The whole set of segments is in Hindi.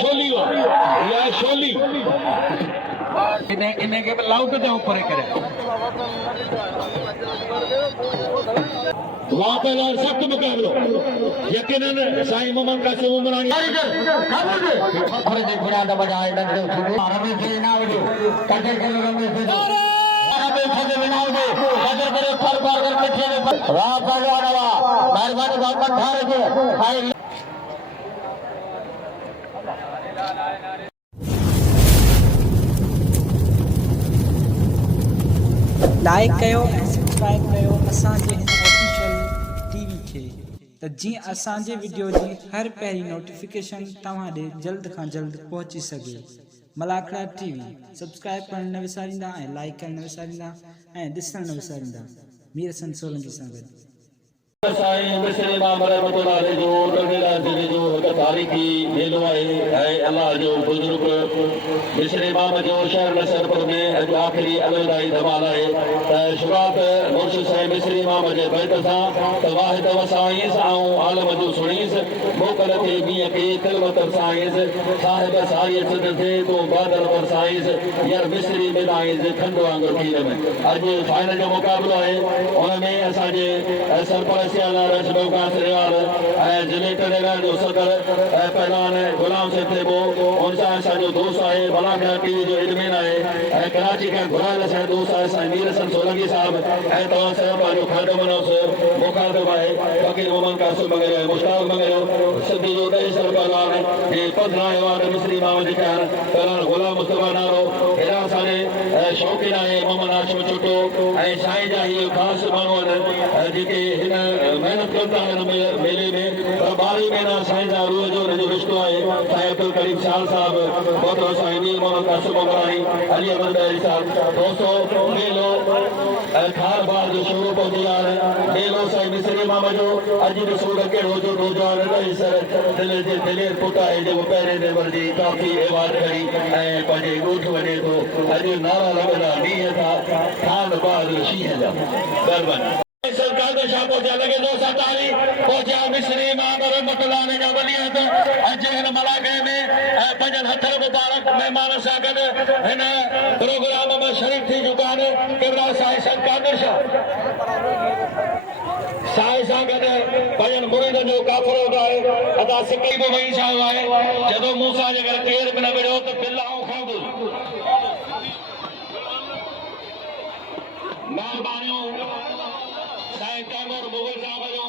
शोली या शोली इन्हें के लाउड दे ऊपर करे वहां पे और सख्त मुकाबलो यकीनन साईं मोहम्मद कासिम उमरानी और जे खुदा दा बजाए डंडे रमेश जी नाव दे कटे के रमेश जी अबे छजे बनाओ दे कदर करे पर कर पीछे वाह भगवान वाह मेहरबानी मोहम्मद थारे के भाई लाइक कयो ऐं सब्सक्राइब कयो असांजे हिन ऑफिशियल टीवी खे त जीअं असांजे वीडियो जी हर पहिरीं नोटिफिकेशन तव्हां ॾे जल्द खां जल्द पहुची सघे। मलाखड़ा टीवी सब्सक्राइब करणु न विसारींदा ऐं लाइक करणु न विसारींदा ऐं ॾिसणु न विसारींदा। मीर हसन सोलंकी सां गॾु साईं मिस्री इमाम रहमतुल्लाह अलैह जो नवेला ज़िले जो हिकु तारीख़ी मेलो आहे ऐं अल्लाह जो बुज़ुर्ग मिस्री इमाम जो शहर नसरपुर में अॼु आख़िरी अलविदाई धमाल आहे त शुरूआत मुर्शिद साईं मिस्री इमाम जे बैत सां त वाहिद वसाईंस ऐं आलम जो सुणीस मोकल थे मींहं खे तिलवत साईंस साहिब साईंस थे तूं बादल वर साईंस यार मिस्री मिलाईंस खंड वांगुरु खीर में अॼु फाइनल जो मुक़ाबिलो आहे हुन में असांजे सरपंच जिले टडेरा जो सदर पहलवान गुलाम सिंह थेबो उनसां असांजो दोस्त आहे मलाखड़ा टीवी जो एडमिन आहे कराची खां घुरायल असांजो दोस्त आहे साईं मीर हसन सोलंकी साहब ऐं तव्हां सां पंहिंजो खाधो मनोस मुखातिब आहे फ़कीर मोहम्मद कासिम वग़ैरह मुश्ताक वग़ैरह सिंधी जो ॾह पहलवान जे 15 अवार्ड मिस्री इमाम जे ख़्याल पहलवान गुलाम मुस्तफ़ा नारो अहिड़ा असांजे शौक़ीन आहे मोहम्मद हाशिम चुटो ऐं साईं जा इहे ख़ासि माण्हू आहिनि जेके हिन मेहनत करता है मेले में 12 महीना साईं जा रूह जो जो रिश्तो है साईं अब्दुल करीम शाह साहब बहुत साईं मीर मोहम्मद कासिम उमरानी अली अहमद बैरी साहब दोस्तों मेलो थार बार जो शुरू पहुंची आ रहे मेलो साईं मिस्री इमाम जो अज ॾिसो त कहिड़ो जो नौजवान रही सर दिल जे दिलेर पुट आहे जेको पहिरें नंबर जी काफ़ी अवार्ड खणी ऐं पंहिंजे ॻोठ वञे थो अॼु नारा लॻंदा मींहं था थान बार शींहं जा महिरबानी सरकार में शाह पहुंचा लगे 247 पहुंचा मिस्री इमाम रहमतुल्लाह अलैह जा वलियत अज हिन मलाखे में पंजन हथर मुबारक मेहमान सां गॾु हिन प्रोग्राम में शरीक थी चुका आहिनि किबरा साईं संत कादिर शाह साईं सां गॾु पंजन मुरीदनि जो काफ़िलो आहे अदा सिक्की बि वही साहिब आहे जॾहिं मूंसां जे घर केर बि न विढ़ियो त बिल्लाऊं खाऊं महिरबानियूं साईं तैमूर मुगल साहब जो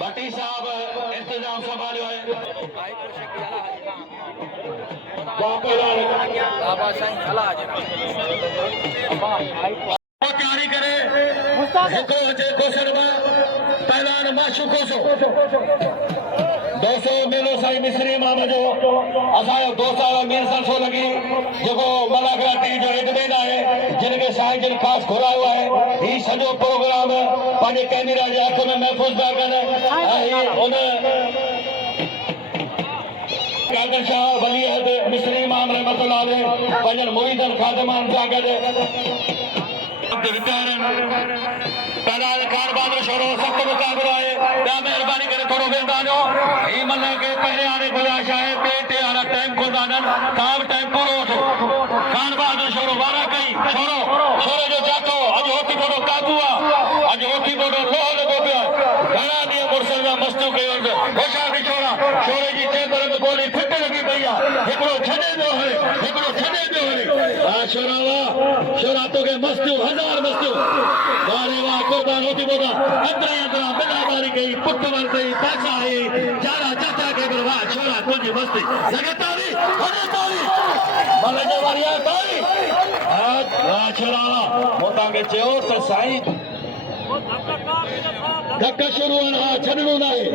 भट्टी साहब इंतजाम संभालियो है तैयारी करे हिकिड़ो अचे कोसर में पहलवान माशूको सो दोस्तों मेलो साईं मिस्री इमाम जो असांजो दोस्त आहे मीर हसन सोलंकी जेको मलाखड़ा टीवी जो एडमिन आहे जिनखे साईं जिन ख़ासि घुरायो आहे ही सॼो प्रोग्राम पंहिंजे कैमरा जे हथ में महफ़ूज़ था कनि ऐं उन कादिर शाह वलीअहद मिस्री इमाम रहमतुल्लाह अलैह पंहिंजनि मुरीदनि ख़ादिमनि सां गॾु पहलवान खान बहादुर शोरो सख्त मुक़ाबिलो आहे ॿिया महिरबानी करे थोरो वेंदा वञो ही मन खे पहिरें हाणे गुज़ारिश आहे ॿिए टे हाणे टाइम कोन था ॾियनि तव्हां बि टाइम पूरो वठो खान बहादुर शोरो वारा कई छोरो जो जातो अॼु होती बोडो काबू आहे अॼु होती बोडो लोह लॻो पियो आहे घणा ॾींहं मुड़ुसनि सां मस्तियूं कयूं होशियार बि छोरे जी चेंबर में गोली फिट लॻी पई आहे हिकिड़ो छॾे पियो हले हा छोरा वाह छोरा तोखे मस्तियूं हज़ार मस्तियूं वारे वाह कुर्बान होती बोडा अंदरा बिलादारी कई पुट वरतई पैसा आई जाड़ा चाचा के घर वाह छोरा तुंहिंजी मस्ती जगतारी मल जो वारिया तारी वाह छोरा मूं तव्हांखे चयो त साईं धक शुरू हा छॾणो न आहे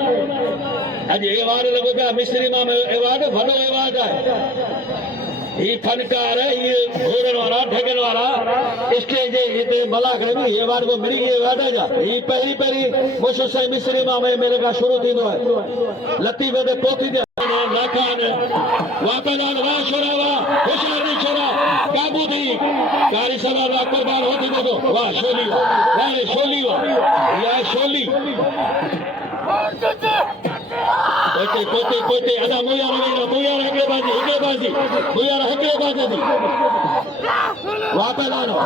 अॼु एवार्ड लॻो पिया मिस्री इमाम एवार्ड वॾो एवार्ड आहे ही फनकार ये घोड़न वाला ढगन वाला स्टेज हिते मलाखड़े में ये वार को मिली ये वादा जा ही पहली मुर्शिद साईं मिस्री इमाम मेले का शुरू थींदो है लतीफ़े ते पहुची दे नाखान वापलान वाह छोरा वाह होशियार दी छोरा काबू थी कारी सवाल वाह कुर्बान होती दो वाह शोली वाह या शोली पोते अदा मुयार वेरा मुयार हके बाजी मुयार हके बाजी दी वापलानो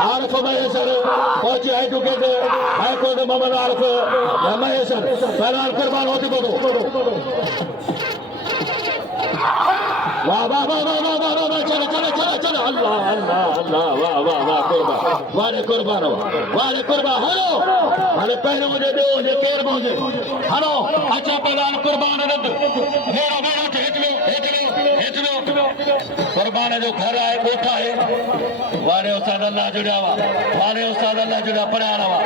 आरफ महेसर पहुंचे advocate high court Mohammad Arif Mahesar फैलान कुर्बान होती बोलो वाह वाह वाह वाह वाह वाह वाह चलो चलो चलो चलो अल्लाह अल्लाह अल्लाह वाह वाह वाह कुर्बान वाले कुर्बान हेलो अरे पहले मुझे दो ये केर मुझे हेलो अच्छा फैलान कुर्बान रद मेरा मेरा हिच लो कुर्बान जो घर है कोठा है वारे उस्ताद अल्लाह जुड़ा पढ़िया रहा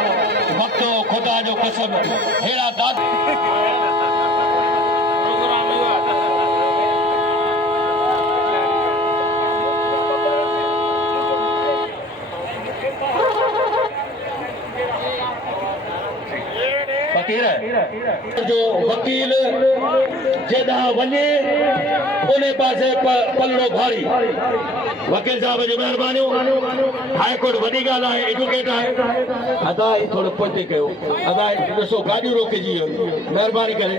वक्तो खुदा जो कसम हेड़ा दाद फकीर जो वकील जेदा वने उन्हें पासे पल्लो भारी वकील साहब जो मेहरबानी हाई कोर्ट वडी गाल है एडवोकेट है अदा थोड़ो पोते कयो अदा ॾिसो गाड़ी रोके जी मेहरबानी करे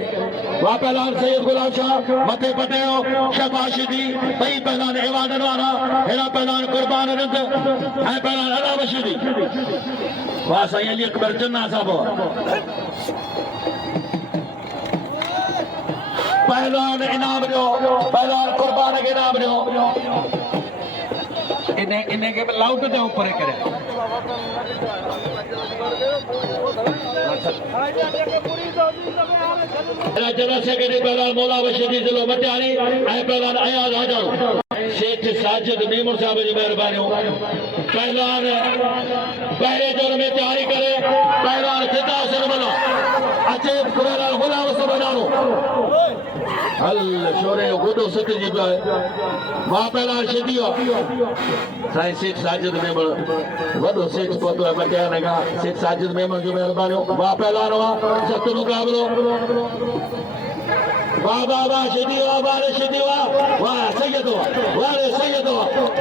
वाह पहलान सैयद गुलाम शाह मथे पटेयो शबाशिदी बई पहलान एवाडन वारा हेड़ा पहलान कुर्बान रंद ऐं पहलान अदा बशीदी वाह साईं अली अकबर जन्ना साहब पहलान इनाम ॾियो पहलान कुर्बान खे इनाम ॾियो इन्हें के लाउड दे ऊपर करे जनरल सेक्रेटरी पहलान मौला बशीदी जिलो मटियाणी ऐं पहलान अयाज हाजारो शेख साजिद मेमन साहब जी मेहरबानी पहलान पहले जोर में तैयारी करे पहलान खिता सरमला अचे पहलान गुलाम सबनानो हल शोरे गोदो सत जी वाह पहलान शिदियो साईं शेख साजिद मेमन वडो शेख पतो है मटियाणे का शेख साजिद मेमन जो मेहरबानी वाह पहलान वाह सत मुकाबलो वाह वाह वाह शिदियो वाह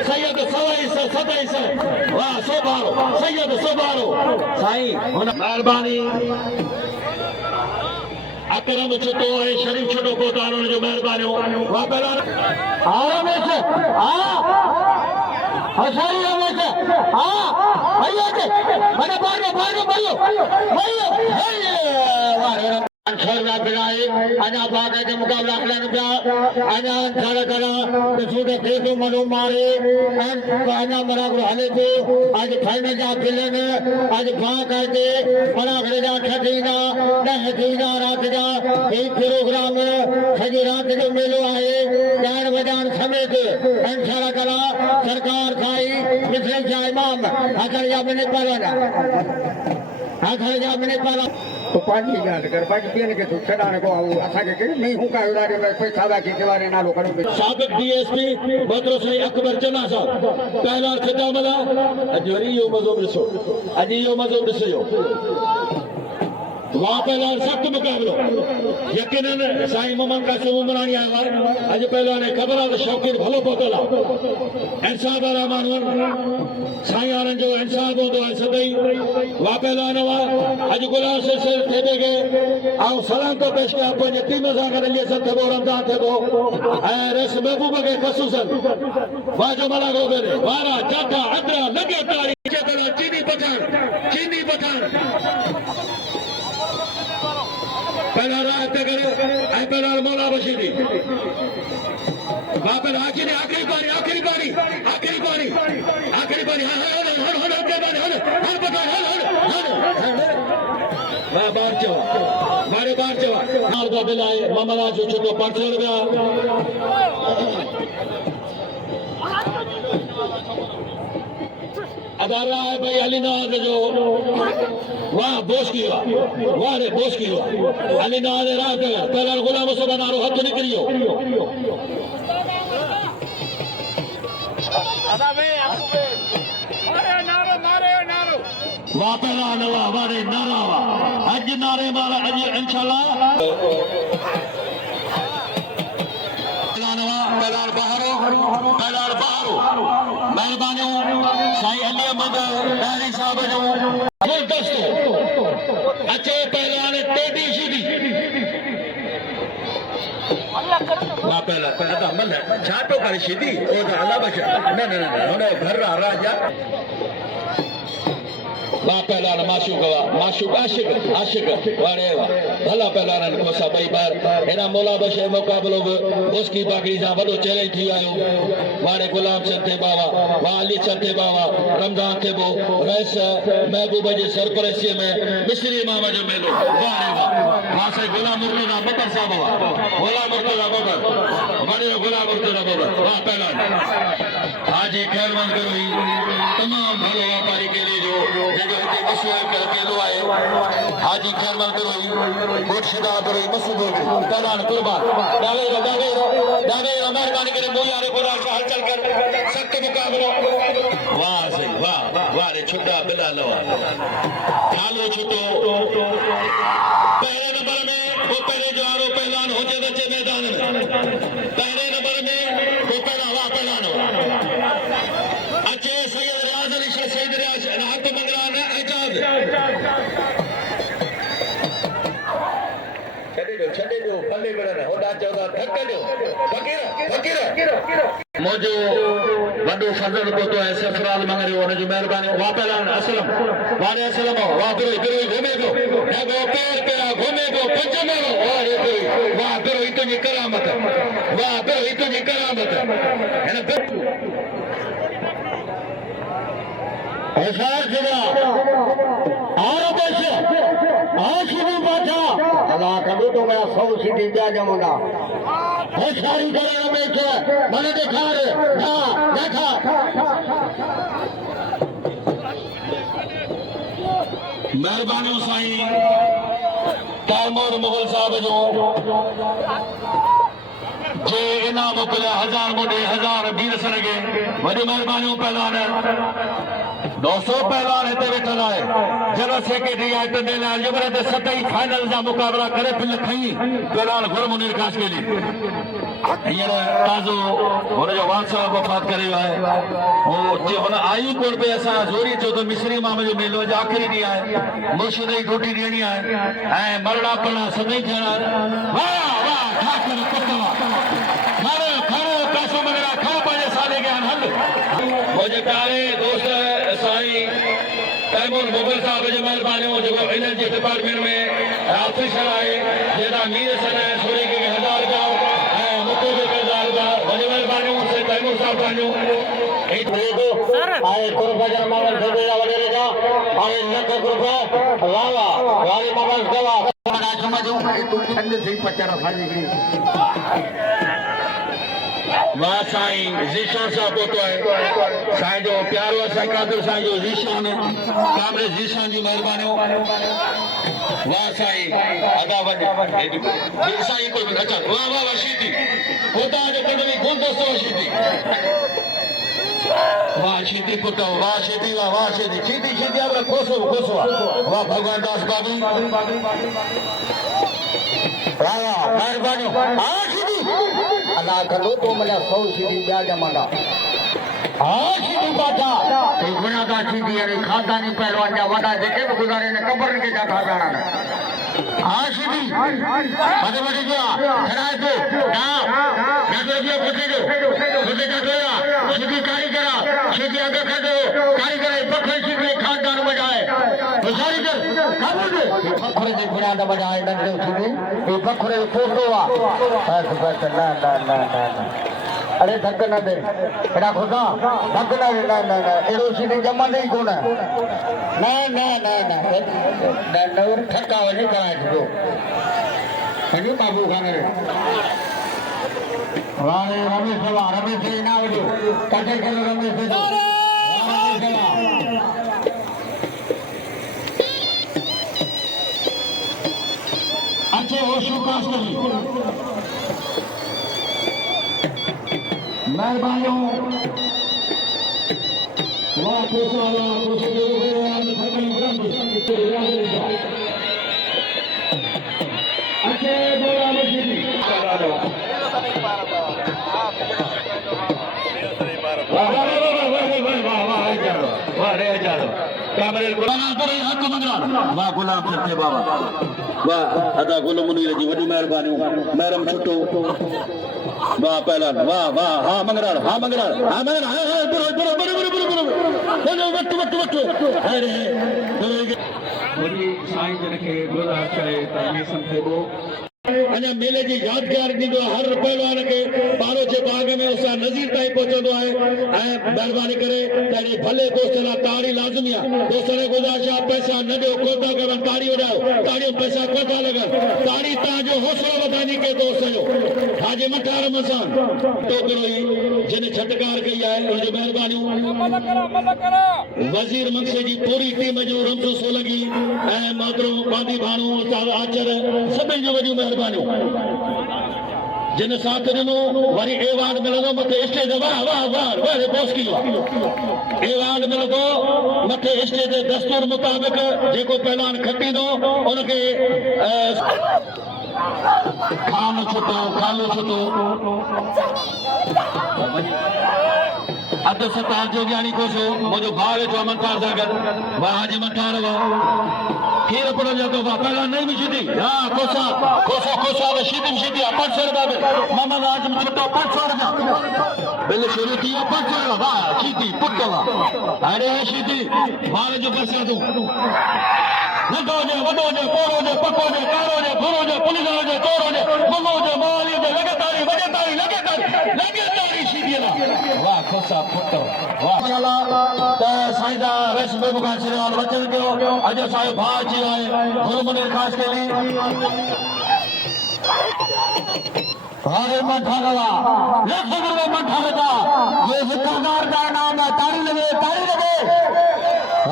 सैयद सवाई से सताई से वाह सोबारो सैयद सोबारो साईं मेहरबानी अकरम छुटो है शरीफ छुटो पोतानो जो मेहरबानी वाह पहलान आरामेश हसाई आरामेश भैया के मैंने बारो खरना बिनाए अना बागा के मुकाबला खलन पिया अना खड़ा करा तो छोटे फेसो मनो मारे अना मरा को हले को आज फाइनल जा खेलन आज गां करके बड़ा घरे जा ठठीना न रात जा एक प्रोग्राम सजी रात जो मेलो आहे गान बजान समेत इंशाल्लाह कला सरकार खाई मिसल जा इमाम आखिर या मैंने पाला तो पानी गाल कर बाकी पीने के छड़ाने को आऊ असा के नहीं हूं का उड़ारे में कोई खावा के बारे नालो करो साबिक डीएसपी बदरो सही अकबर जना साहब पहला खिताबला अजरी यो मजो ॾिसो वहाँ पहलान सख्त मुकाबलो यकीनन साईं मोहम्मद कासिम उमरानी आया अज पहलान खबर है शौकीन भलो पहुतल इंसाफ वाला मानवन साईं आनंद जो इंसाफ होंदो है सदाई वहाँ पहलान अज गुलाम से थे के आऊं सलाम तो पेश किया पंहिंजे टीम सां गॾु अली सत थो रमज़ान थे थो ऐं रेस महबूब खे ख़ुसूसन वाजो मला गोबेरे वारा चाटा अदरा लगे तारी चीनी पठान पहला रात करे ऐ पहला मौला बशीदी वापस आखिरी बारी बार चवा नाल का बिल आए मामला जो छुटो 500 रुपया अदारा है भाई अली नवाज जो वाह बोस की अली नवाज रात पहला गुलाम मुस्तफा नारो हथ निकलियो वाह पहला नवा वारे नारा अज नारे मारा अज इंशाल्लाह पहला बाहरो मेहरबानी साईं अली अहमद बहरी साहब जो गुलदस्तो अचे पहलवान टेडी सीधी वाह पहला तो अमल है छाटो कर सीधी ओ तो अल्लाह बचा न घर राजा वाह पहलवान माशूक आशिक वारे वाह भला पहलवान कोसा भाई बार एना मोला बशे मुकाबलो उसकी बाकरी सा वडो चैलेंज थी आयो वारे गुलाम चंद थे बाबा वाह अली चंद थे बाबा रमजान थे बो रैस महबूब जी सरपरस्ती में मिस्री इमाम जो मेलो वारे वाह से गुलाम मुर्तजा बकर साहब गुलाम मुर्तजा बकर बड़े गुलाम मुर्तजा बकर वाह पहलवान हाजी खैरमंद करोई तमाम भलो व्यापारी के लिए जो हाजी खैरमंद करोई मुर्शिदा करोई मसूद पहलवान कुर्बान दावे मेहरबानी करे मोया रे खुदा से हलचल कर सख्त मुकाबला वाह सही वाह रे छुट्टा बिला लवा हालो छुट्टो पहले नंबर में वो पहले जो आरो पहलवान हो जे बच्चे मैदान में पहले नंबर में वो पहला वाह पहलवान हो अच्छे सैयद रियाज अली शेख सैयद रियाज हक मंगरान एजाज छड़े जो पल्ले बड़न होडा चौदा धक जो फकीर मोजो वडो फजल को तो ऐसे फराल मंगरे होने जो मेहरबानी वाह पहलवान असलम वाले असलम वाह बिरो घूमे को है पैर पेरा घूमे को पंजमे वाह बिरो इतनी करामत वाह बिरो इतनी करामत है ना होशियार जिला आरो देश आशिकी बाजा अल्लाह कभी तो मैं 100 सीधी दिया जमुना होशियारी करे में के मन दिखा रे हां देखा मेहरबानी साईं तैमूर मुगल साहब जो जे इनाम मोकिलिया 1000 मोटे 1000 बीर सरगे वॾी महिरबानी पहलवान 200 पहलवान हिते वेठल आहे जनरल सेक्रेटरी आइटम ॾे लाइ जबर ते 7 फाइनल जा मुक़ाबला करे पिन खई पहलवान गुरमुनीर काशकेली हींअर ताज़ो हुनजो वारसाब वफ़ात करे वियो आहे हो जे हुन आई कोन पे असां ज़ोरी चयो त मिस्री माम जो मेलो अॼु आख़िरी ॾींहुं आहे मुर्शिद जी ड्यूटी ॾियणी आहे ऐं मरड़ा पलड़ा सभई थियणा वाह वाह ठाकुर कुतवा खड़ो पैसो मगरा खड़ो पंहिंजे साले खे हल मुंहिंजे प्यारे दोस्त साईं तैमूर मुगल साहब जी महिरबानी जेको एनर्जी डिपार्टमेंट में ऑफिसर आहे जेका मीर सन सोरी खे 1000 रुपया ऐं मुको खे 1000 रुपया वॾी महिरबानी से तैमूर साहब पंहिंजो आए कुर्ब जा मामल दे वडेरे जा आए लख रुपया वावा वाली मामल दवा बड़ा समझो तू छंद से पचरा फाजी वाह साईं ज़ीशान साहब पोतो है साईं जो प्यारो असां कादर साईं जो ज़ीशान कामरे ज़ीशान जी महिरबानी वाह साईं अदा वॾी साईं कोई बि अचा वाह वाह वशीदी पोता जो कदमी गुण दोस्तो वशीदी वाह शीदी पुटो वाह शीदी वाह शीदी शीदी अब कोसो वाह भगवान दास बाबू वाह वाह मेहरबानी हां शीदी अल्लाह करो तो मला 100 सीधी दिया जमाना हां सीधी बाजा तो गुनागा सीधी अरे खानदानी पहलवान जा वडा जेके भी गुजारे ने कब्र के जा खा जाना हां सीधी बड़े बड़े जो खड़ा है हां नजर भी पूछे का गया सीधी कारीगर सीधी आगे खड़े कारीगर बखरे सीधी खानदान बजाए गुजारी कर काबू दे बखरे जे गुनागा बजाए नजर सीधी ये बखरे फोटो आ बस ना अरे धक न दे एड़ा खुदा धक न दे ना एड़ो सीधी जमा नहीं कोन ना ठक्का वही कराए दो कनी बाबू खान रे वारे रमेश ना वजो कटे के रमेश दे अच्छे होशो कास करी मेहरबानी वाह अच्छे बोला मशीदी वाह पर हक मंगरा वाह गुलाम थे बाबा वाह अदा गुल मुनीर जी वडी मेहरबानी महरम छुटो वाह पहलवान वाह वाह हाँ मंगरा हाँ मंगरा हाँ मंगरा हाँ बरो बरो बरो बरो बरो वट वट वट अरे वडी साईं जन के गुलाम करे तने संथेबो अञा मेले जी यादगार ॾींदो हर पहलवान खे पारो जे बाग में उसा नज़ीर ताईं पहुचंदो आहे ऐं महिरबानी करे तेरे भले दोस्त लाइ ताड़ी लाज़मी आहे दोस्तनि खे गुज़ारिश आहे पैसा न ॾियो कोता करण ताड़ी वॼायो ताड़ियूं पैसा कोता लॻनि ताड़ी तव्हांजो हौसलो वधाईंदी के दोस्त जो हाजी मठार मसान टोकरोई जिन छटकार कई आहे उनजी महिरबानियूं वज़ीर मंगसे जी पूरी टीम जो रमज़ो सोलंगी ऐं मातरो बादी भाणू उस्ताद आचर सभिनी जो वॾियूं महिरबानियूं जिन साथ ॾिनो वरी एवार्ड मिलंदो मथे स्टेज वाह वाह वाह वाह पोस्की एवार्ड मिलंदो मथे स्टेज दस्तूर मुताबिक़ जेको पहलवान खटींदो उनखे खानो छुटो अधु सतार जो ज्ञानी कोसो मुझे भाव जो मंठार सां गॾु वाह हाजी मंठार खीर पड़ जातो वाह पहला नहीं भी सीधी हाँ कोसा तो सीधी अपन सर बाबे मोहम्मद आजम छुट्टो 500 रुपया बिल शुरू थी 500 वाह सीधी पुट वाह अरे सीधी मार जो पैसा तू नंढो जे वॾो जे पोरो जे पको जे कारो जे भुरो जे पुलिस जे चोरो जे मङो जे माली जे लॻे तारी सीधी वाह कोसा पुट वाह चला त साईं दा रस में मुखां श्रीवाल वचन कयो अॼु असांजो भाउ जी आहे गुलमनी ख़ासि केली अरे मठागवा लख रुपए मठागता ये हितगार का नाम है तारी लगे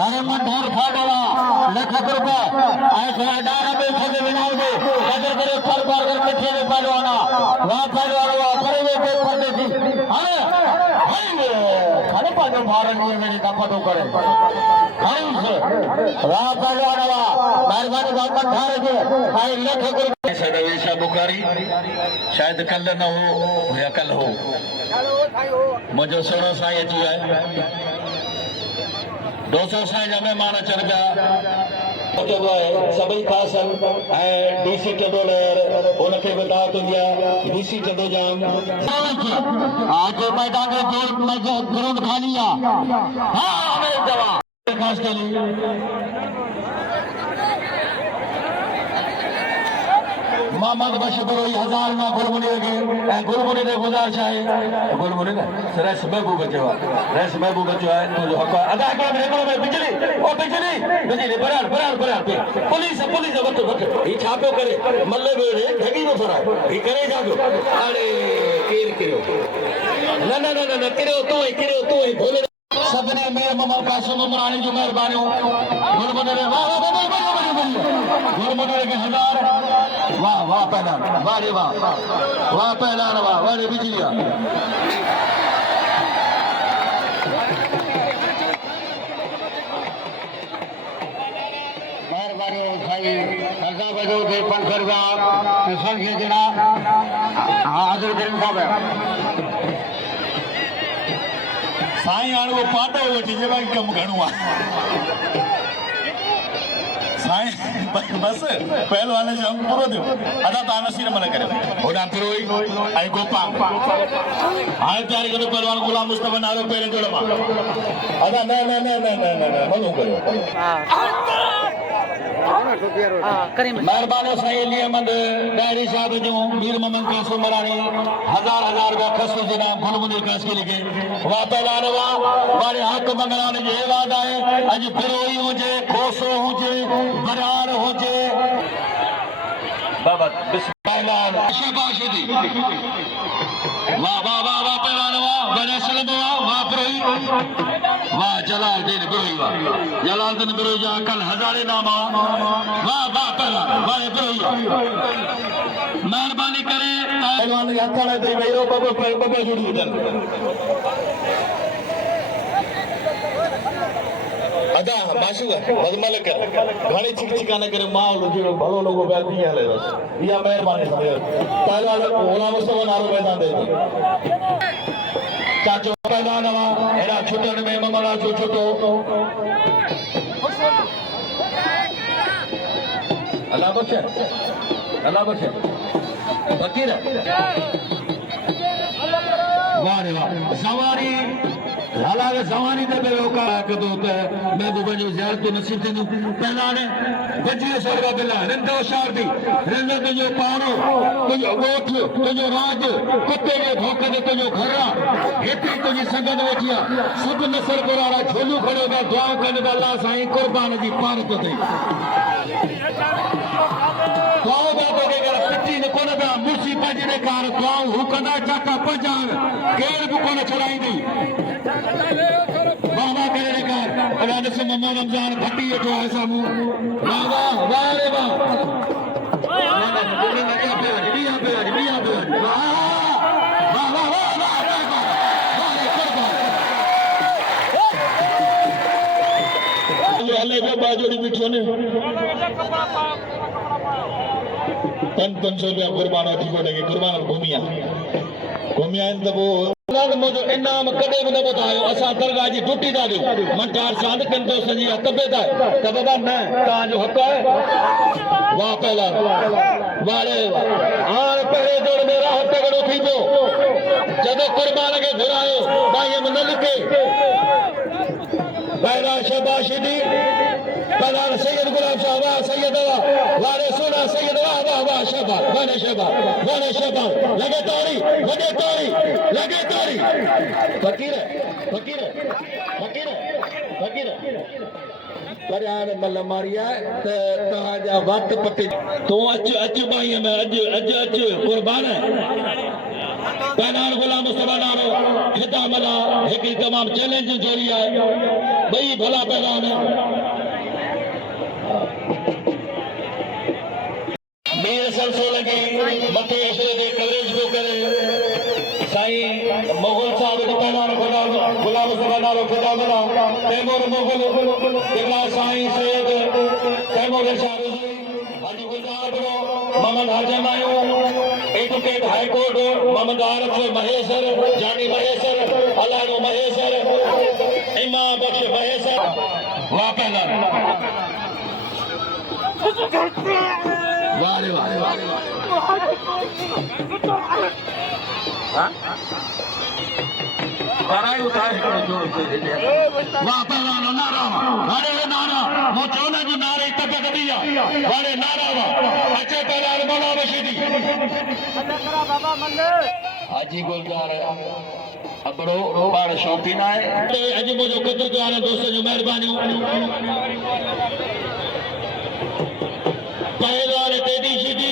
अरे मठार खागवा लख रुपए ऐसा डारा पे खगे बनाओ दे कदर करे पर कर मिठे में पहलवाना वाह पहलवाना करे पे कर दे अरे अरे पाजो भारत में मेरी दफा तो करे वाह पहलवाना मेहरबानी बात मठार के भाई लख रुपए सदवेशा बुखारी शायद कल न हो या कल हो मुझे सोनो साईं अची है 200 साईं जा मेहमान अचनि पिया सभई ख़ासि ऐं डीसी चंदो लहर उनखे बि दावत हूंदी आहे डीसी चंदो जाम आज मैदान में ग्राउंड खाली आहे हाँ मेरे जवान ख़ासि करी मोहम्मद बशबरोई 1000 ना गुलमुनी के गुलमुनी ने गुजारिश है गुलमुनी ने रस महबूब बचो है तो जो हक अदा के रेगुलर में बिजली बराबर पे पुलिस वट ई छापो करे मल्ले बेड़े ठगी में फरा ई करे जागो अरे केर करियो न करियो तू ही भोले सबने मेर ममल कासिम उमरानी जो मेहरबानी गुलमुनी ने गुलमुनी के 1000 वाह पहलवान वाह रे वाह पहलवान वाह रे बिजलिया मेहरबानी भाई खर्चा बजो के 500 रुपया संख्या देना हाजिर करें साहब साईं हाणे वो पाटो वठी जे भाई कम घणो आहे बस पहलवान जो अंग पूरो थियो अदा तानसीर मन करे होडा फिरोई आई गोपा हाय तैयारी करो पहलवान गुलाम मुस्तफा नारो पहले जोड़मा अदा न मनो करो मेहरबानी साईं लियमंद डायरी साहब जो मीर मोहम्मद कासिम उमरानी 1000 रुपया खसू जना गुलमुनी कास के लिखे वाह पहलवान वाह वारे हक मंगलाने जे वादा है अज फिरोई होजे खोसो होजे बरार होजे बाबा पहलवान शाबाशी वाह पहलवान वाह बड़े सलम वाह फिरोई वाह जलालुद्दीन बिरोई वाह जलालुद्दीन बिरोई जा कल 1000 नामा वाह पहलवान वाह बिरोई मेहरबानी करे पहलवान हथाड़े दे वेरो बबे जुड़ी दन अदा माशू मजमल कर घणी चिकचिकाने करे माल जो भलो लोगो बैठी है या मेहरबानी पहलवान गुलाम मुस्तफा नारो मैदान दे चाचो पहलवान एड़ा छुटन में ममला जो छुटो अल्लाह बख्शे फकीर वाह रे वाह सवारी हालांकि सवारी ते बेलो का कदो ते महबूब जो ज़ियारत नसीब थी पहला ने बजी सरवा बिला रंदो शारदी रंदो तुझो पानो तुझो गोठ तुझो राज कुत्ते जो भौंक दे तुझो घरा हेतरी तुझी संगत वेठिया सब नसर पुरारा झोलू खड़ो का दुआ कन दा अल्लाह साईं कुर्बान दी पान तो थे दुआ बाबा के घर पिटी ने कोन बा मुर्सी पंज ने कार दुआ हु कंदा चाका पंजान केर भी कोन छड़ाई दी बाबा करे कार अल्लाह ने से मोहम्मद रमजान भट्टी जो है सामू बाबा वाह रे वाह बाजोड़ी बिठो ने 500 रुपया कुर्बान थी पड़ेगी कुर्बान घूमिया इन वो मुझे इनाम कदे भी न बतायो असा दरगाह जी टूटी दा दो मंटार सांद कन तो सजी तबे दा तब बाबा न ता जो हक है वाह पहला वाले हां पहले जोड़ मेरा हाथ तगड़ो थी वो जब कुर्बान के घुरायो भाई मन लिखे पहला शाबाशी दी पहला सैयद गुलाम साहब सैयद वाले सुना सैयद वाह शहबाज वाले शहबाज लगे तोड़ी लगे तोड़ी फकीर पर यार मल मारिया ते तहाजा वक्त पटी तो अच भाई मैं अज कुर्बान है पैनान गुलाम मुस्तफा नारो खिदा मला एक तमाम चैलेंज जोड़ी है भाई भला पैनान मेरे सरसों लगे मथे इसरे दे कवरेज को करे साईं मोगल साहब के पैनान गुलाम मुस्तफा नारो खिदा मला तैमूर मोगल दिला साईं सैयद तैमूर शाह हाजी गुलजार बरो मोहम्मद हाजिम आयो advocate high court Mohammad Arif Mahesar जानी महेशर अलानो महेशर इमाम बख्श महेशर वाह पहला वाह रे वाह कराई उतार जोर से वाह पहला नारा अरे नारा मो चोना जो नारे तक दिया वाले नारा अच्छे पहला बड़ा बशीदी हाजी गुलजार अबड़ो बार शौकीन है अज मुझे कदर करण दोस्तों जो मेहरबानी पहलवान तेदी शीदी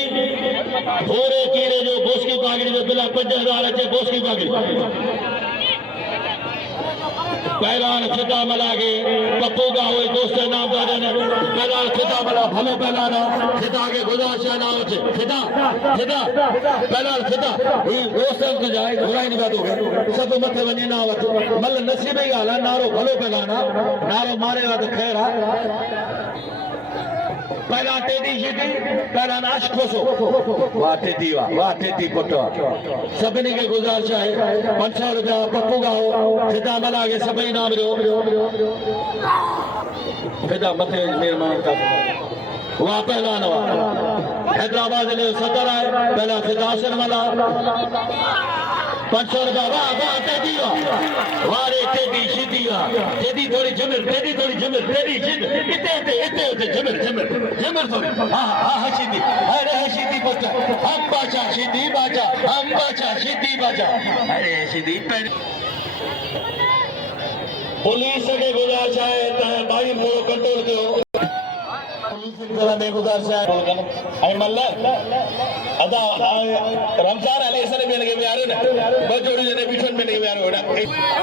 थोड़े कीरे जो बोसकी पागड़ी में बिला 5000 अच्छे बोसकी पागड़ी पहलवान खिता मला के पप्पू का हुए दोस्त नाम दादन पहलवान खिता मला भलो पहलवान खिता के गुजारिश नाम छे खिता पहलवान खिता ये दोस्त के जाए घुराई नहीं बात हो गए सब मथे वनी ना वत मल नसीब ही गाला नारो भलो पहलवान नारो मारेगा तो खैर पहला टेडी शीदी पहला नाश खोसो वाह टेडी पुटो सभी के गुजारिश है 500 रुपया पप्पू का हो खिदा मला के सभी नाम रो खिदा मथे मेहमान का वाह पहला नवा हैदराबाद ले सदर है पहला खिदा आसन वाला 500 रुपया वाह टेडी वारे टेडी शीदी टेडी थोड़ी जमर टेडी शीद इते जमर थोड़ी हां शीदी अरे शीदी पुट हम बाचा शीदी बाचा अरे शीदी पुलिस के गुजारिश है भाई थोड़ो कंट्रोल करो में गुजारिश है मल्ला अदा रमजान अले इसने में लगे यार ना बजोड़ी ने बिठन में लगे यार ओडा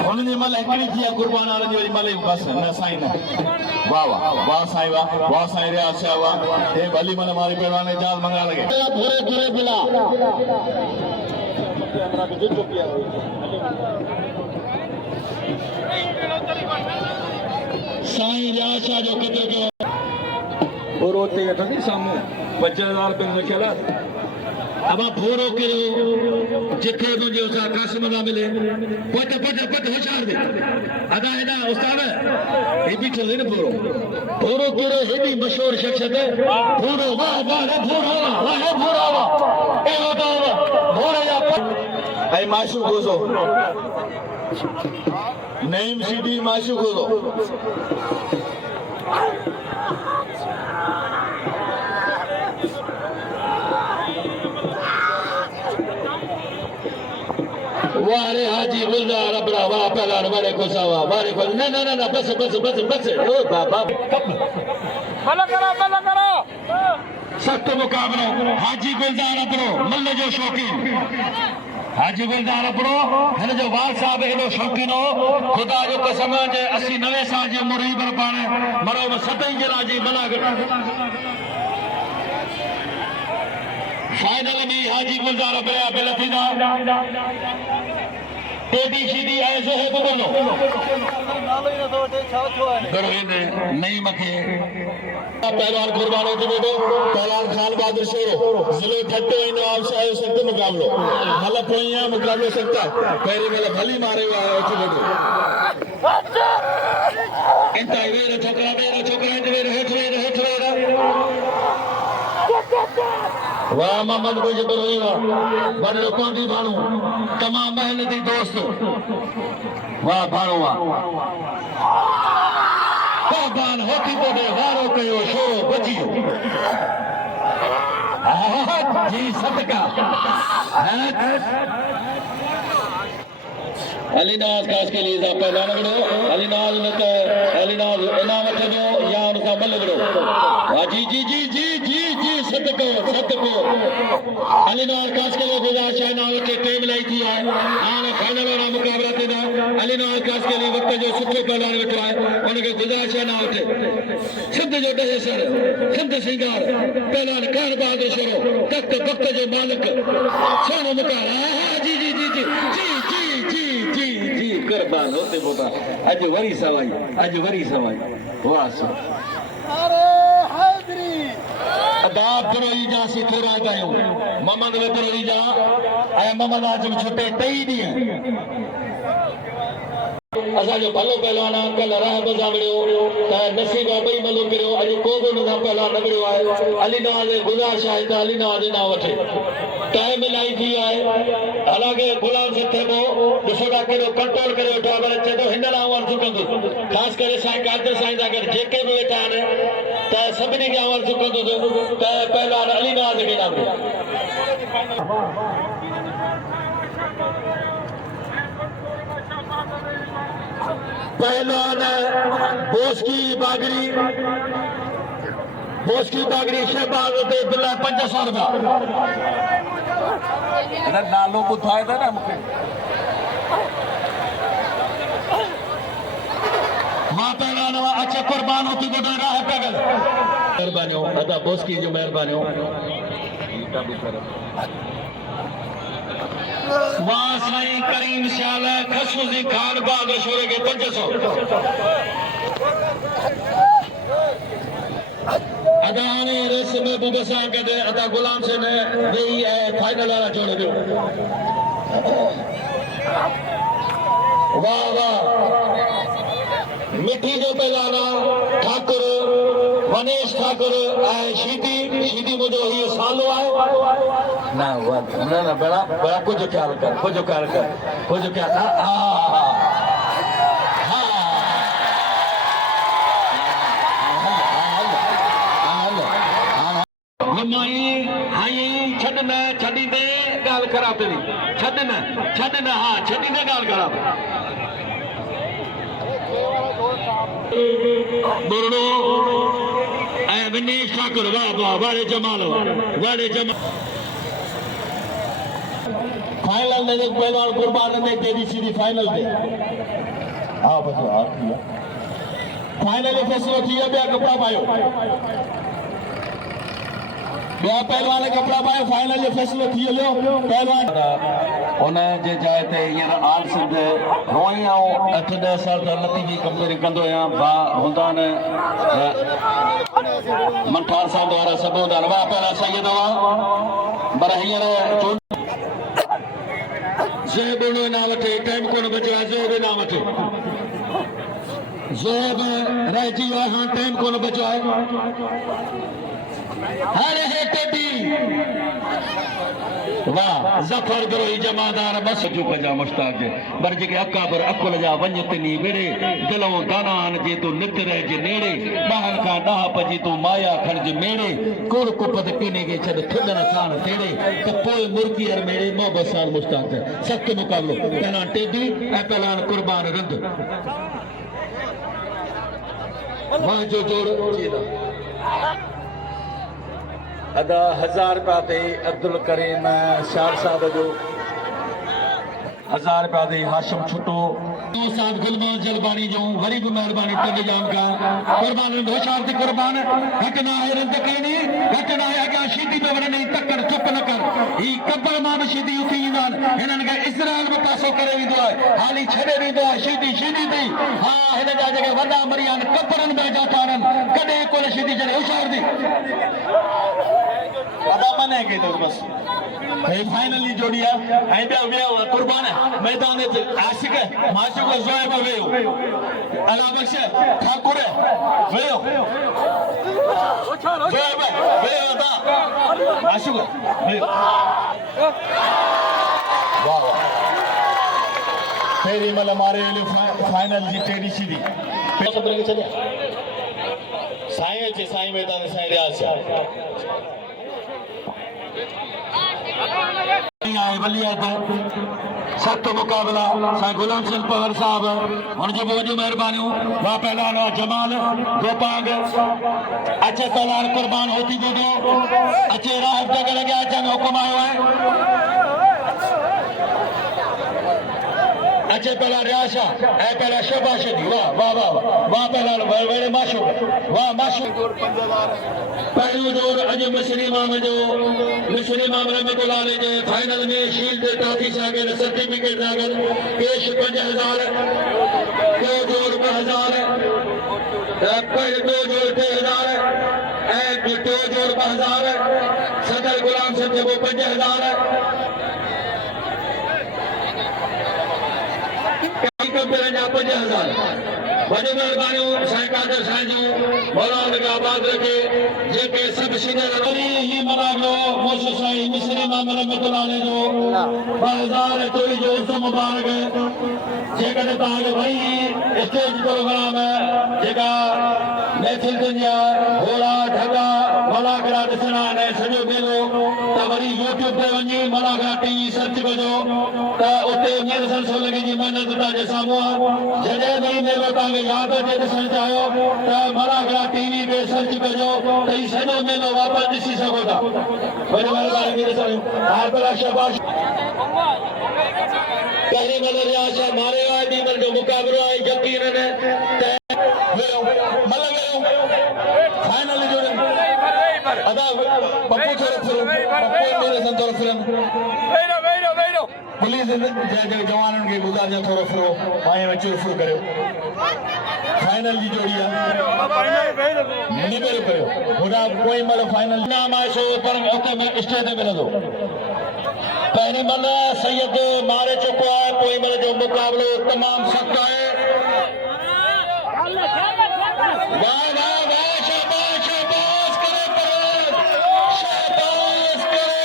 उन्होंने मल एकड़ी किया कुर्बान आने वाली मल बस ना साईं ना वाह साईं रे आशा वाह ए भली मन हमारी पेड़वाने जाल मंगा लगे पूरे बिला हमरा भी जो किया साईं रे आशा जो कदे के वो रोते हैं तो नहीं सामू 50,000 रुपये में खेला अब भोरो करो जिथे मुझे उसा कसम ना मिले पट पट पट होशियार दे अदा है ना उस्ताद ये भी चले ना भोरो करो ये भी मशहूर शख्सियत है भोरो वाह वाह भोरो वाह भोरो वाह ए होता भोरो या आई माशू गोजो नईम सीधी माशू गोजो वारे हाजी गुलजार अपना वाह पहला वारे को सावा वारे को ना ना ना बस बस बस बस ओ बाबा भला करो सख्त मुकाबला हाजी गुलजार अपनो मल्ल जो शौकीन हाजी गुलजार अपनो हिन जो वाल साहब एडो शौकीन हो खुदा जो कसम जे 80 90 साल जे उम्र पर पाने मरो 27 जला जी बना फाइनल में हाजी गुलजार बया बेलथीदा टेडी सीधी ऐसे है तो बोलो गरोहिंदे नहीं मखे पहलवान कुर्बानो थी बेटो पहलवान खान बहादुर शेरो जिले ठट्टे इनाम शाह सख्त मुकाबलो भला पोइया मुकाबलो सकता पहली वाला भली मारे हुआ है उठ बेटो इंता वेरे छोकरा वेरे हेठ वाह मोहम्मद को जबर होगा बड़े कोंदी भाणो तमाम मेहनती दोस्त वाह भाणो वाह कुर्बान होती तो दे वारो कयो शोरो बचियो जी सदका अलीनाज खास के लिए पहलवान बड़ो अलीनाज इनाम वठो या उनका बल बड़ो जी जी जी जी जी जी सदको अलीनाज खास के लिए गुजारिश है ना वठे टेम लाई थी है हां फाइनल वाला मुकाबला ते ना अलीनाज खास के लिए वक्त जो सुठो पहलवान वेठो है उनके गुजारिश है ना वठे सिंध जो डे सर सिंध सिंगार पहलवान खान बहादुर शेरो तख्त वक्त जो मालिक सोनो मुकाबला जी जी जी जी जी जी जी कुर्बान होते बोता अज वरी सवाई वाह अरे हैदरी अदाब करोई जा सी थोड़ा गायो मोहम्मद वे करोई जा आया मोहम्मद आजम छुटे 23 दी असा जो भलो पहलवान कल राह बजा विड़ियो त नसीब बई मलो करियो अज को बि न पहलवान न विड़ियो आहे अलीनाज गुजारिश आहे त अलीनाज ना वठे टाइम मिलाई थी आहे हालांकि गुलाम से थे वो दूसरा केरो कंट्रोल करे वेठो अगर अचे तो हिन लाइ आवाज़ चुकंदो खास करे साईं कादर साईं अगर जेके भी वेठा आहिनि त सभिनी खे आवाज़ चुकंदो त पहलवान अलीनाज खे ना पहलवान बोस की बागरी शहबाज ते बिला 500 रुपया नालो ॿुधाए था न मूंखे मां पहलवान अचे कुर्बान होती तो राह पगल मेहरबानियों अदा बोस की जो मेहरबानियों वाह साईं करीम शाल खसूसी खान बाग शोरे के 500 अदाने रस में बुबसा कदे अदा गुलाम से ने वही है फाइनल वाला जोड़ दो वाह वाह मिठी जो पहलाना ठाकुर मनीष ठाकुर आए शीदी मुझे ये सालो आए ना ना बड़ा कुछ ख्याल छड़ी दे गाल खराब तेरी छड़ना हाँ छड़ी दे गाल खराब बोलो विनेश ठाकुर वाह वाड़े जमाल फाइनल में एक पहलवान कुर्बान में तेरी सीधी फाइनल पे हाँ बस फाइनल फैसलो थी है कपड़ा पायो ॿिया पहलवान कपड़ा पाए फाइनल जो फैसलो थी हलियो पहलवान उन जे जाइ ते हींअर आल सिंध रोई ऐं 8-10 साल त लती जी कंपेरी कंदो आहियां भाउ हूंदा आहिनि मंठार साहब वारा सभु हूंदा आहिनि वाह पहिरियां सही अथव पर हींअर ज़ोएब उन ना वठे, टाइम कोन बचियो आहे, ज़ोएब ना वठे, ज़ोएब रहिजी वियो आहे, हाणे टाइम कोन बचियो आहे। हाणे हे टेडी वाह ज़फर गरोही जमादार बस जो कजा मुश्ताक जे बर जेके अकाबर अकुल जा वञ तनी विड़े दिलों दानान जे तो नित रहिजे नेड़े ॿाहन खां ॾाह पजी तूं माया खणिज मेड़े कुड़ कुपत किने खे छॾ थुॾन साण तेड़े त पोइ मुर्कीअर मेड़े मोहबत सां मुश्ताक सख़्तु मुक़ाबिलो पहलान टेडी ऐं पहलान कुर्बान रंध मां जो जोड़ अदा 1000 रुपया ते अब्दुल करीम शार साहब जो 1000 रुपया ते हाशिम छुटो साहब गुलमान जलबानी जो वरी भी मेहरबानी तंग जान का कुर्बान होशार ते कुर्बान हक ना है रंद केनी हक ना है अगा शीदी पे वने नहीं तक्कर चुप न कर ई कब्र मां शीदी उठी ईमान हिनन के इस्राइल में पासो करे विदो है हाली छडे विदो है शीदी दी हां हिन जा जके वडा मरियान कब्रन में जाठारन कदे कोन शीदी जने होशार दी अदा मने के तो बस भाई फाइनली जोड़िया ऐ बे कुर्बान मैदान में आशिक माशिक ज़ोएब वेयो अला बख्श ठाकुर वेयो ज़ोएब वेयो अदा माशिक वेयो वाह तेरी मल मारे फाइनल जी टेडी सीधी सबर के चले साईं मैदान साईं रियाज सख्त मुकाबला साईं गुलाम सिंह पवर साहब उनजो भी वॾियूं महिरबानियूं वाह पहलवान जमाल गोपांग अचे पहलवान कुर्बान होती दो अचे राह जग लॻिया अचण हुकुम आयो आहे अचे पहला रियाशा ऐं पहला शबाशदी वाह वाह वाह वाह पहला वेड़े माशू वाह माशू पहलू जोर अज मिस्री इमाम रहमतुल्लाह अलैह जे फाइनल में शील्ड ट्रॉफी सागल सर्टिफिकेट सागल कैश 5000 दो जोर 2000 पहले दो जोर 3000 ऐं दो जोर 2000 सदर गुलाम सिंह वो 5000 50,000 वॾी महिरबानियूं साईं कादर साईं जूं मौलाना का आबाद रखे जेके सभु सीनियर वरी ही मनायो मोशो साईं मिस्री इमाम रहमतुल्लाह अलैह जो 2023 जो उस मुबारक जेकॾहिं तव्हांखे वरी स्टेज प्रोग्राम जेका महफ़िल दुनिया घोड़ा ढगा मलाकरा ॾिसणा आहिनि सॼो मेलो त वरी यूट्यूब ते वञी मलाकरा टीवी सर्च कजो त उते मीर सन लॻी जी महिनत तव्हांजे साम्हूं आहे जॾहिं बि मेलो तव्हांखे यादि अचे ॾिसणु चाहियो त मलाकरा टीवी ते सर्च कजो त ही सॼो मेलो वापसि ॾिसी सघो था वरी महिरबानी करे ॾिसणु हार भला शाबाश पहिरीं महिल रियाज़ मारे आहे ॿी महिल जो मुक़ाबिलो आहे यकीन फाइनल जो अदा पप्पू थोरो फिरो पप्पू मेरे सन थोरो फिरन पुलिस जवाननि खे गुज़ारिश थोरो फिरो पाए में चुर फुर करियो फाइनल जी जोड़ी आहे निबेरो करियो होॾा कोई महिल फाइनल नाम आहे सो पर उते स्टेज ते मिलंदो पहिरीं महिल सैयद मारे चुको आहे पोइ महिल जो मुक़ाबिलो तमामु सख़्तु आहे वाह वाह वाह शाबाश शाबाश करे शाबाश करे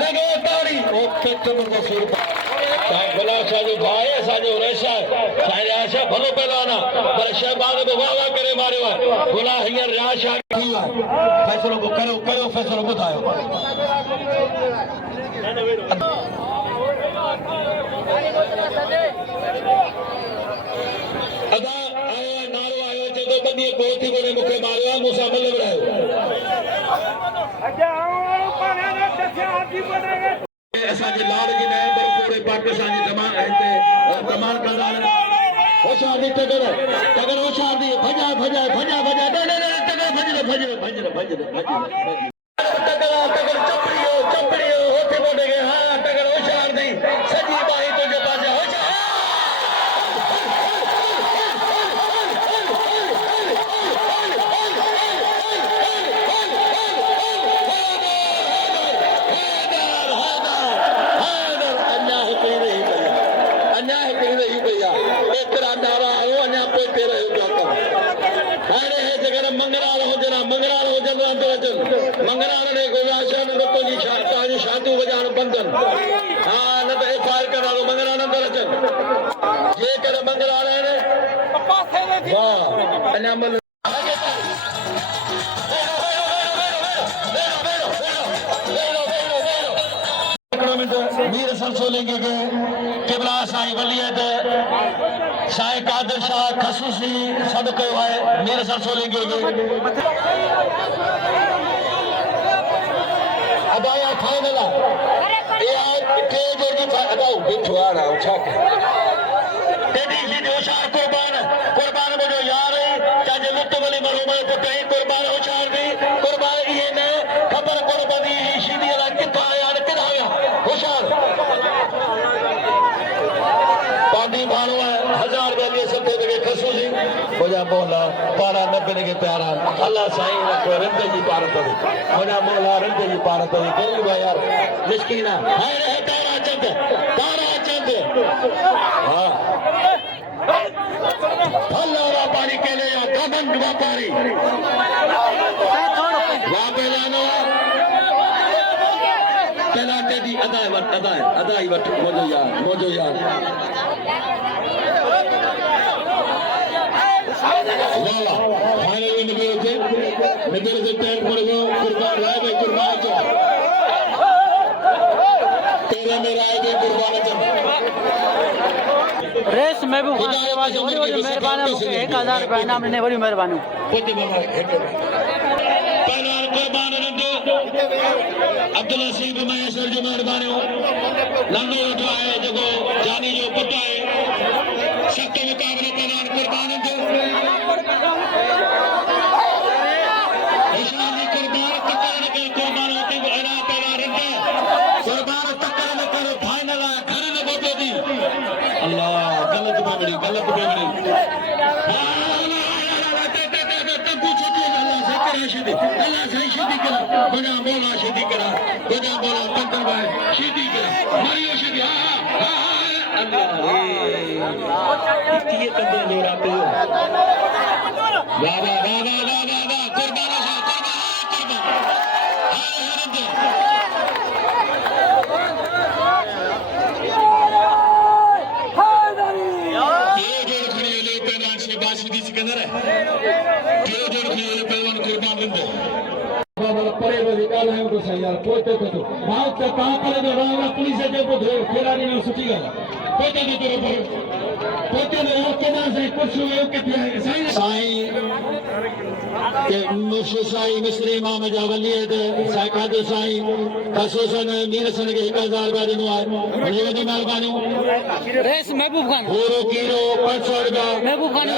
लगे ताड़ी ओ केतन को सुर साईं गुलाम शाह जो भाई असांजो रेशा साईं रियाशा भलो पहलवान पर शहबाज बि वाह वाह करे मारियो आहे गुला हींअर रियाशा थी आहे फ़ैसिलो करियो फ़ैसिलो ॿुधायो अदा आयो नारो आयो चवंदो बंदी कोई थी कोने मूंखे मारियो आहे मूंसां मल विड़ायो असांजे लाड़ जी न पर पूरे पाकिस्तान जी तमाम कंदा आहिनि होशियार दी टगर होशियार दी भॼा टगर चपड़ियो होठे बोले के हाँ टगर होशियार दी सजी बाही तुझे पासे होशियार नंदो अचन मंगरान ने गोवाशन नतो जी ताजी शादी बजान बंधन हां न तो एफआईआर करा लो मंगरान अंदर अचन जे कर मंगरान ने वाह अनामल मीर संसोलेंगे के किबला साईं वलियत साईं कादिर शाह खसूसी सब कयो है मीर संसोलेंगे के अदाया फाइनल ए टे जो की अदाउ बिठवाना छा तेडी जी होशार कुर्बान मुझो यार चाहे मुक्त वली मरूम को कहीं कुर्बान होशार दी कुर्बान ये न खबर कुर्बानी शीदी ला किथा आया किथा आया होशार पानी भाणो है 1000 रुपए सत्ते के खसूसी मुझा मौला पारा 90 के प्यारा अल्लाह साईं को रंग जी पार तरी मुझा मौला रंग जी पार तरी गरीब यार मिस्कीना है रहे तारा चंद हां अल्लाह व्यापारी के लिए कमन व्यापारी वापेलानो पहला टेडी अदाई वट मोजो यार वाला फाइनल में निबेरे से टैग पड़ेगा कुर्बान राय भाई कुर्बान चो तेरे में राय भाई कुर्बान चो रेस महबूब खान सेवा जो वरी मेहरबानी मुके 1000 रुपया इनाम ने वरी मेहरबानी पोते बाबा पहला कुर्बान रंदो अब्दुल्ला सिंह महेश्वर जो मेहरबानी लंगो उठो है जको जानी जो पुट है सख्त मुकाबले पहला कुर्बान जो निशानी कुर्बान तकड़ के कुर्बान होती वो अरा पहला रंदो कुर्बान तकड़ में करो फाइनल घर में बोते दी अल्लाह गलत बेमड़ी अल्लाह से शीदी करा बड़ा बोला शीदी करा बड़ा बोला पंतर भाई शीदी करा मारियो शीदी हां अल्लाह ये कंदे लोरा पे वाह कुर्बान बाशीदी सिकंदर है जो खेल पहलवान कुर्बान लिंदे बाबा परे बे गालायो तो सही यार पोते तो भाव त का करे जो रावला पुलिस जे को खिलाड़ी ने सुठी गल पोते तो पर पोते ने केना से कुछ हो के साईं के मुश साईं मिस्री इमाम जा वलियत साईं कादिर साईं खसूसन मीरसन के 1000 रुपया दिनो है बड़ी वडी मेहरबानी रेस महबूब खान पूरो किलो 500 रुपया महबूब खान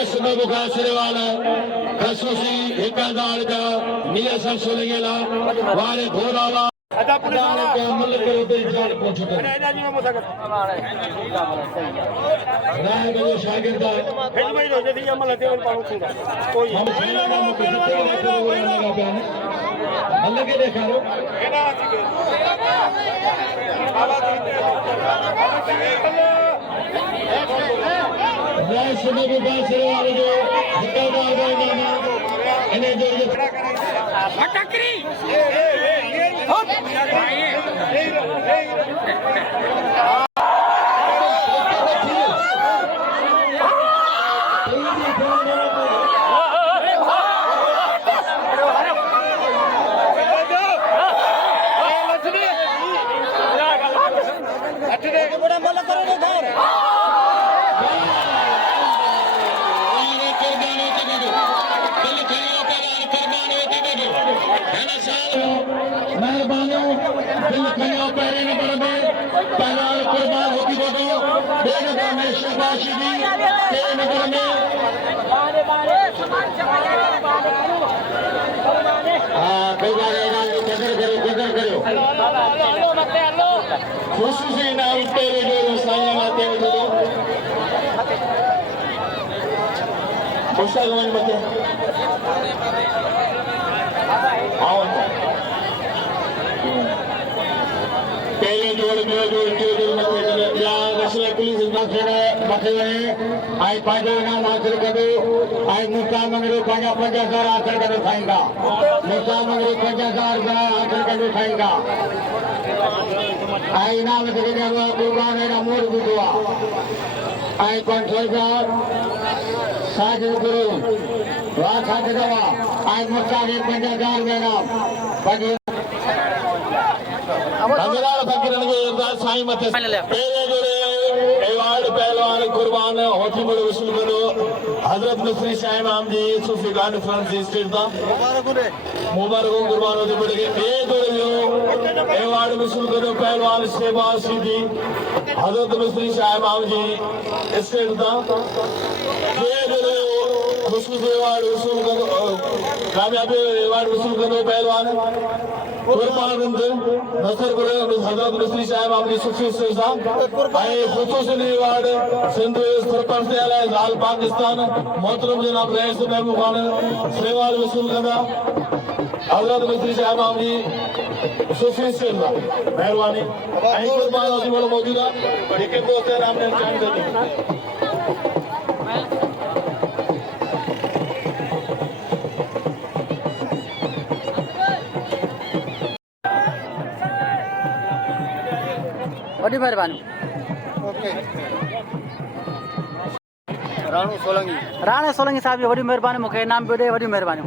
सिरेवाल खसूसी 1000 का मीरसन सोलेला वाले घोराला अच्छा पुलिस वाला के अमल करो तो जान पहुंचो एना जी में मुसाकर राय जो शागिर्द भेज भाई जो जदी अमल हते वन पाणो छूटा कोई हम हल्ले के देखा रो एना आची के आवाज राय सुबह के बाद सिरेवाल जो 1000 का इनाम इन्हें जो मटकरी मेहरबानी दिल खयो पहले नंबर में पहला कुर्बान होती बोलो दो नंबर में शबाशी दी 3 नंबर में हां कदर करो खुशी नाम तेरे जो साईं माते जो मुश्ताक मन मते आओ पहले जोड़ मत या पुलिस मथे आई पंहिंजो इनाम हासिल कंदो ऐं मूंसां मंगरू पंहिंजा 5000 हासिल कंदो ठाहींदा मूंसां मंगरू 5000 रुपया हासिल कंदो ठाहींदा ऐं इनाम ते ॾिनो आहे कुर्बान एॾा मोड़ ॿुधो आहे ऐं 5000 साजिद गुरू वाह साजिद दवा ऐं मूंसां 5000 रुपया इनाम धन्यवाद फकीरन के इरदाद साईं मथे पहले जोड़े एवार्ड पहलवान कुर्बान होती बड़े वसूल करो हजरत मिस्री शाह इमाम जी सूफी कॉन्फ्रेंस स्टेट दा मुबारक हो कुर्बान होते बड़े के ए जोड़े जो एवार्ड वसूल करो पहलवान शहबाज सिद्दी हजरत मिस्री शाह इमाम जी स्टेट दा ये जोड़े खुशबू एवार्ड वसूल करो कामयाबी एवार्ड वसूल करो पहलवान कुर्बान नसर हजरत मिस्री साहब अपनी सुखी खुसूसी अवार्ड सिंध सरपंच लाल पाकिस्तान मोहतरम जनाब रईस महबूब खान सेवाल वसूल कंदा हजरत मिस्री साहब अपनी सुखी मेहरबानी कुर्बान मौजूद आहे दोस्त रामने वॾी महिरबानी राणा सोलंकी साहब जी वॾी महिरबानी मूंखे इनाम पियो ॾे वॾी महिरबानी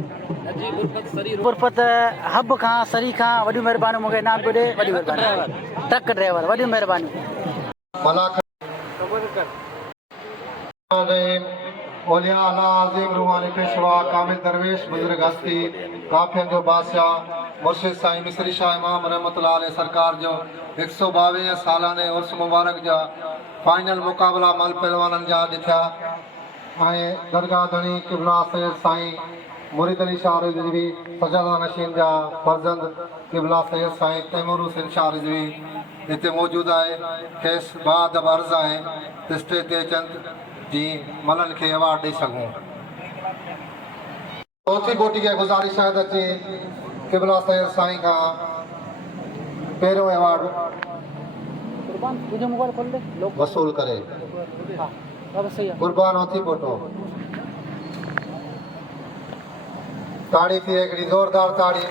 गुरफत हब खां सरी खां वॾी महिरबानी मूंखे इनाम पियो ॾे वॾी महिरबानी ट्रक ड्राइवर वॾी महिरबानी ओलिया अला अज़ीम रूहानी पेशवा कामिल दरवेश बुजुर्ग हस्ती काफियन जो बादशाह मुर्शिद साईं मिस्री शाह इमाम रहमतुल्लाह अलैह सरकार जो 122 सालाने उर्स मुबारक जा फाइनल मुक़ाबला मल पहलवाननि जा ॾिठा ऐं दरगाह धणी क़िबला सैयद साईं मुरीद अली शाह रिज़वी सजादा नशीन जा फर्ज़ंद क़िबला सैयद साईं तैमूर हुसैन शाह रिज़वी हिते मौजूदु आहे खेसि बादब अर्ज़ आहे स्टेज ते चंद जी मलन खे अवार्ड ॾेई सघूं चौथी बोटी खे गुज़ारिश आहे त अची क़िबला सैयद साईं खां पहिरियों अवार्ड वसूल करे कुर्बान होती फोटो ताड़ी थी हिकिड़ी ज़ोरदार ताड़ी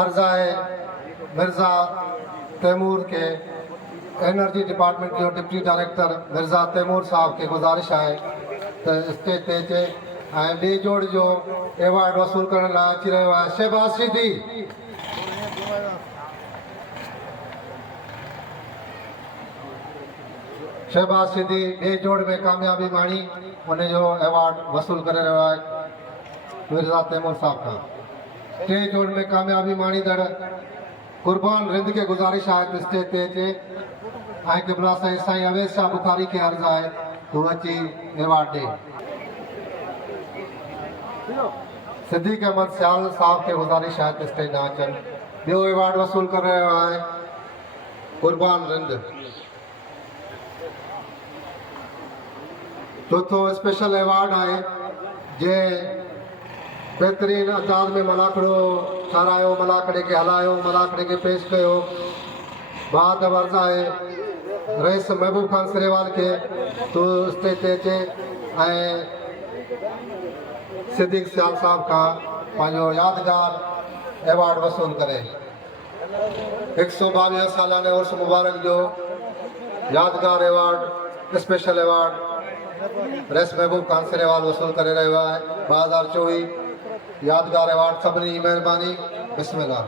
अर्ज़ आहे मिर्ज़ा तैमूर के एनर्जी डिपार्टमेंट जो डिप्टी डायरेक्टर मिर्ज़ा तैमूर साहब के गुज़ारिश आहे त स्टेज ते अचे ऐं ॿिए जोड़ जो एवार्ड वसूल करण लाइ अची रहियो आहे शहबाज सिद्दी शहबाज सिद्दी ॿिए जोड़ में कामयाबी माणी उनजो एवार्ड वसूल करे रहियो आहे मिर्ज़ा तैमूर साहब खां टे जोड़ में कामयाबी माणींदड़ कुर्बान रिंद के गुज़ारिश आहे त स्टेज ते अचे ऐं क़िबला साईं अवेश शाह बुखारी खे अर्ज़ आहे तूं अची एवार्ड ॾे सिद्दीक़ अहमद सियाल साहब खे गुज़ारिश आहे त स्टेज न अचनि ॿियो एवार्ड वसूल करे रहियो आहे कुर्बान रिंद चौथो स्पेशल एवार्ड आहे जे बहितरीन अंदाज़ में मलाखड़ो ठारायो मलाखड़े खे हलायो मलाखड़े खे पेश कयो बाद वर्ज़ आहे रईस महबूब खान सिरेवाल के तू स्टेज ते अचे ऐं सिद्दीक़ सियाल साहब का पंहिंजो यादगार एवार्ड वसूल करे 122 सालाने उर्स मुबारक जो यादगार award special award rice Mehboob Khan सिरेवाल वसूल करे रहियो आहे 2024 यादगार एवार्ड सभिनी जी महिरबानी बिस्मिल्लाह।